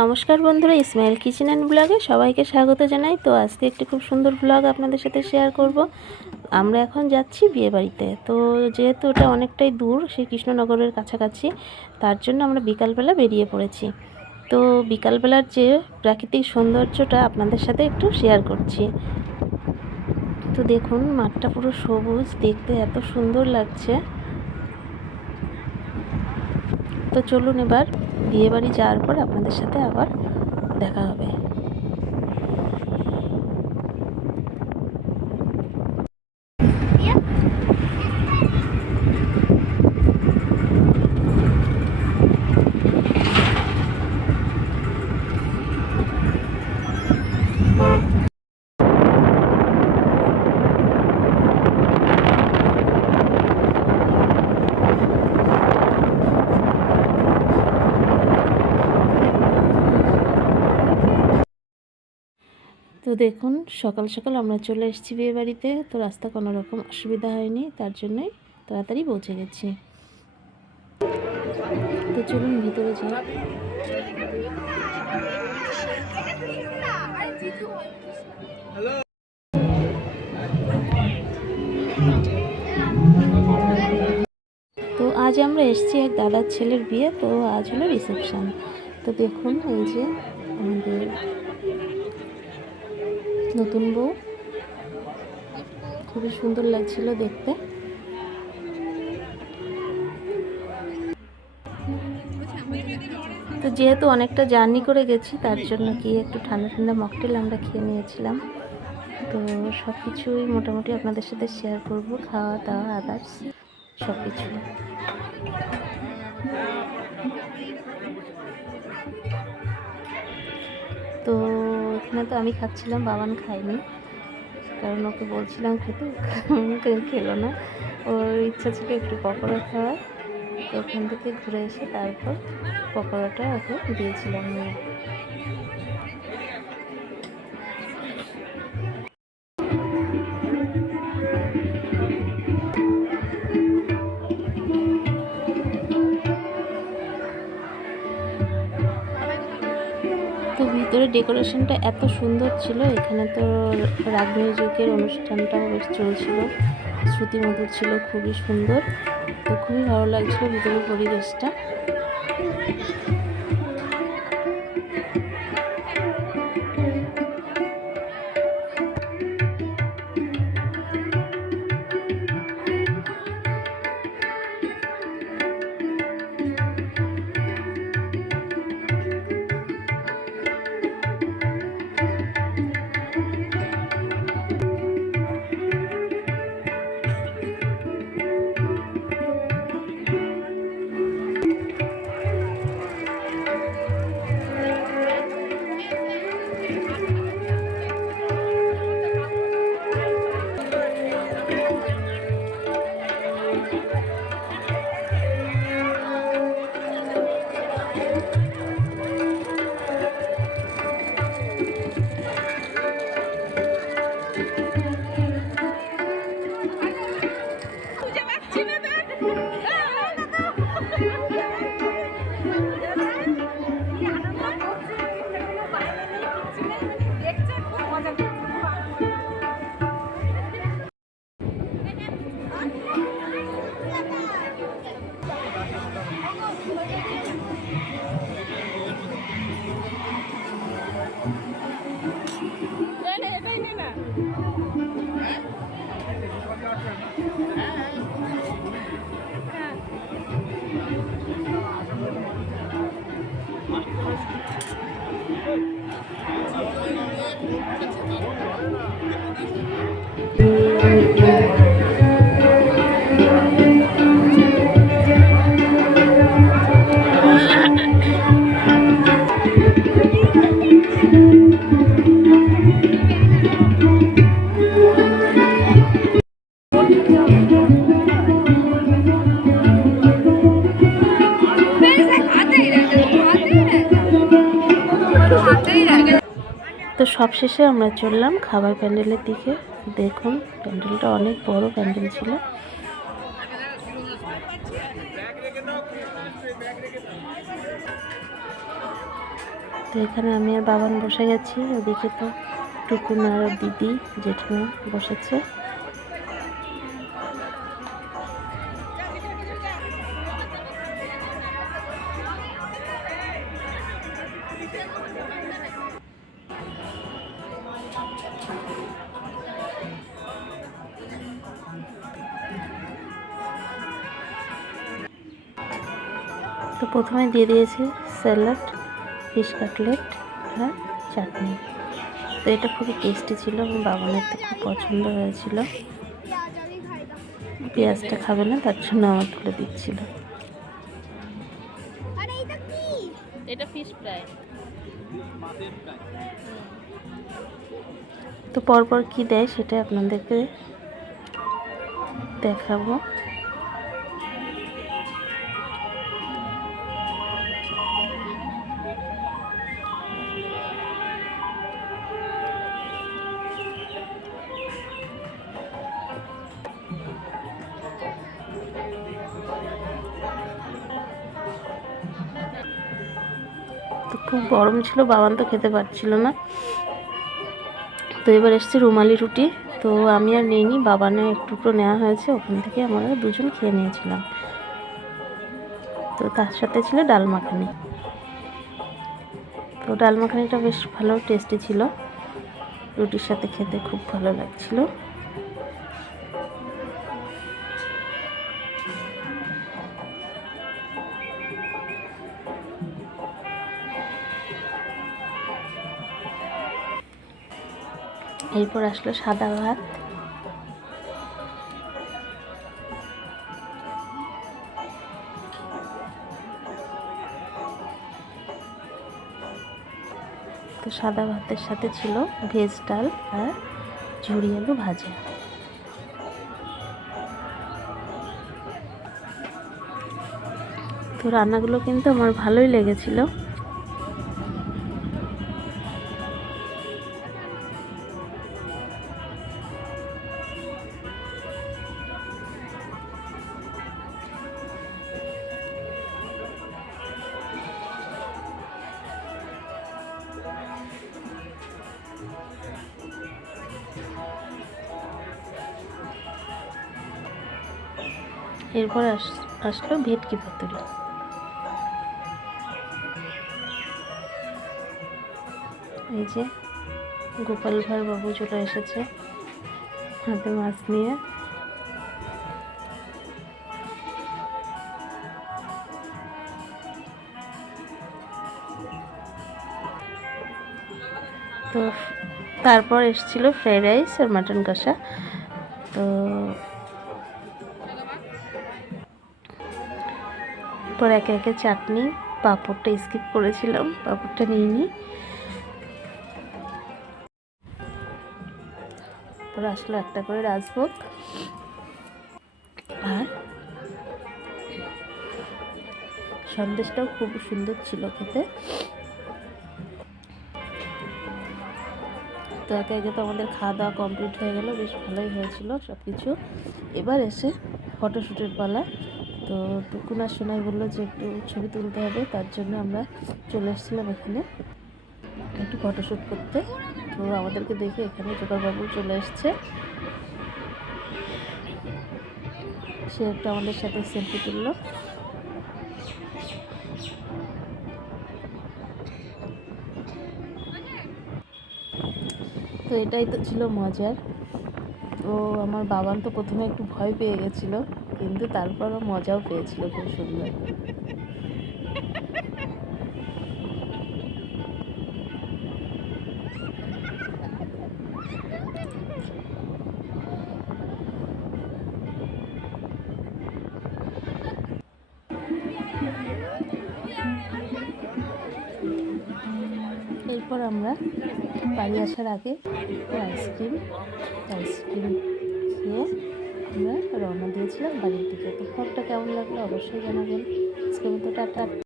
নমস্কার বন্ধুরা, Ismail kitchen and ব্লগে সবাইকে স্বাগত জানাই। তো আজকে একটি খুব সুন্দর ব্লগ আপনাদের সাথে শেয়ার করব। আমরা এখন যাচ্ছি বিয়েবাড়িতে তো যেহেতু ওটা অনেকটাই দূর সেই কৃষ্ণনগরের কাছাকাছি, তার জন্য আমরা বিকালবেলা বেরিয়ে পড়েছি। তো বিকালবেলার যে প্রাকৃতিক সৌন্দর্যটা আপনাদের সাথে একটু শেয়ার করছি। তো দেখুন, মাঠটা পুরো সবুজ, দেখতে এত সুন্দর লাগছে। তো চলুন এবার বিয়েবাড়ি যাওয়ার পর আপনাদের সাথে আবার দেখা হবে। তো দেখুন, সকাল সকাল আমরা চলে এসেছি বিয়ে বাড়িতে। তো রাস্তা কোনো রকম অসুবিধা হয়নি, তার জন্যই তাড়াতাড়ি পৌঁছে গেছি। তো চলুন ভিতরে যাই। তো আজ আমরা এসেছি এক দাদার ছেলের বিয়ে, তো আজ হলো রিসেপশন। তো দেখুন, এই যে আমাদের নতুন বউ। খুবই সুন্দর লাগছিল দেখতে। তো যেহেতু অনেকটা জার্নি করে গেছি, তার জন্য কি একটু ঠান্ডা ঠান্ডা মকটেল আমরা খেয়ে নিয়েছিলাম। তো সব কিছুই মোটামুটি আপনাদের সাথে শেয়ার করব, খাওয়া দাওয়া আদার্স সব কিছু তো এখানে তো আমি খাচ্ছিলাম, বাবান খায়নি। কারণ ওকে বলছিলাম খেতে খেলো না। ওর ইচ্ছা ছিল একটু পকোড়া খাওয়ার। তো ওখান থেকে ঘুরে এসে তারপর পকোড়াটা ওকে দিয়েছিলাম নিয়ে। ডেকোরেশনটা এত সুন্দর ছিল। এখানে তো রাগ যুগের অনুষ্ঠানটাও বেশ চলছিল। শ্রুতি শ্রুতিমধুর ছিল, খুবই সুন্দর। তো খুবই ভালো লাগছিল ভিতরের পরিবেশটা। তো সবশেষে আমরা চললাম খাবার প্যান্ডেলের দিকে। দেখুন, প্যান্ডেলটা অনেক বড় প্যান্ডেল ছিল। তো এখানে আমি আর বাবান বসে গেছি। ওদিকে তো টুকুন আর দিদি জেঠুমা বসেছে। তো প্রথমে দিয়ে দিয়েছি স্যালাড ফিশ কাটলেট আর চাটনি। তো এটা খুবই টেস্টি ছিল এবং বাবানের তো খুব পছন্দ হয়েছিল। পেঁয়াজটা খাবে না তার জন্য আমার তুলে দিচ্ছিল। এটা ফিশ ফ্রাই। তো পরপর কি দেয় সেটা আপনাদেরকে দেখাবো। খুব গরম ছিল, বাবান তো খেতে পারছিল না। তো এবার এসছে রুমালি রুটি, তো আমি আর নিইনি বাবানে এক টুকরো নেওয়া হয়েছে, ওখান থেকে আমরা দুজন খেয়ে নিয়েছিলাম। তো তার সাথে ছিল ডাল মাখানি। তো ডাল মাখানিটা বেশ ভালো টেস্টি ছিল, রুটির সাথে খেতে খুব ভালো লাগছিল। এরপর আসলো সাদা ভাত। তো সাদা ভাতের সাথে ছিল ভেজ ডাল আর ঝুড়ি আলু ভাজা। তো রান্নাগুলো কিন্তু আমার ভালোই লেগেছিল। এরপর আস, আসলো ভেটকি পাতুরি। এই যে গোপাল ভাঁড় বাবু চলে এসেছে, হাতে মাছ নিয়ে। তো তারপর এসেছিল ফ্রাইড রাইস আর মাটন কষা। পর একে একে চাটনি, পাঁপড়টা স্কিপ করেছিলাম, পাঁপড়টা নিইনি। পর আসলো একটা করে রাজভোগ। আর সন্দেশটাও খুব সুন্দর ছিল খেতে। তো একে একে তো আমাদের খাওয়া দাওয়া কমপ্লিট হয়ে গেল, বেশ ভালোই হয়েছিল সব কিছু এবার এসে ফটোশ্যুটের পালা। তো টুকুন সোনাই বলল যে একটু ছবি তুলতে হবে, তার জন্য আমরা চলে এসেছিলাম এখানে একটু ফটোশ্যুট করতে। তো আমাদেরকে দেখে এখানে জোগাড়বাবু চলে এসছে। সে একটু আমাদের সাথে সেলফি তুললো। তো এটাই তো ছিল মজার। তো আমার বাবান তো প্রথমে একটু ভয় পেয়ে গেছিল। কিন্তু তারপরও মজাও পেয়েছিল খুব সুন্দর। এরপর আমরা বাড়ি আসার আগে আইসক্রিম আইসক্রিম রওনা দিয়েছিলাম বাড়ির দিকে। তো ফোনটা কেমন লাগল? অবশ্যই জানাবেন। আজকের মতো টাটা।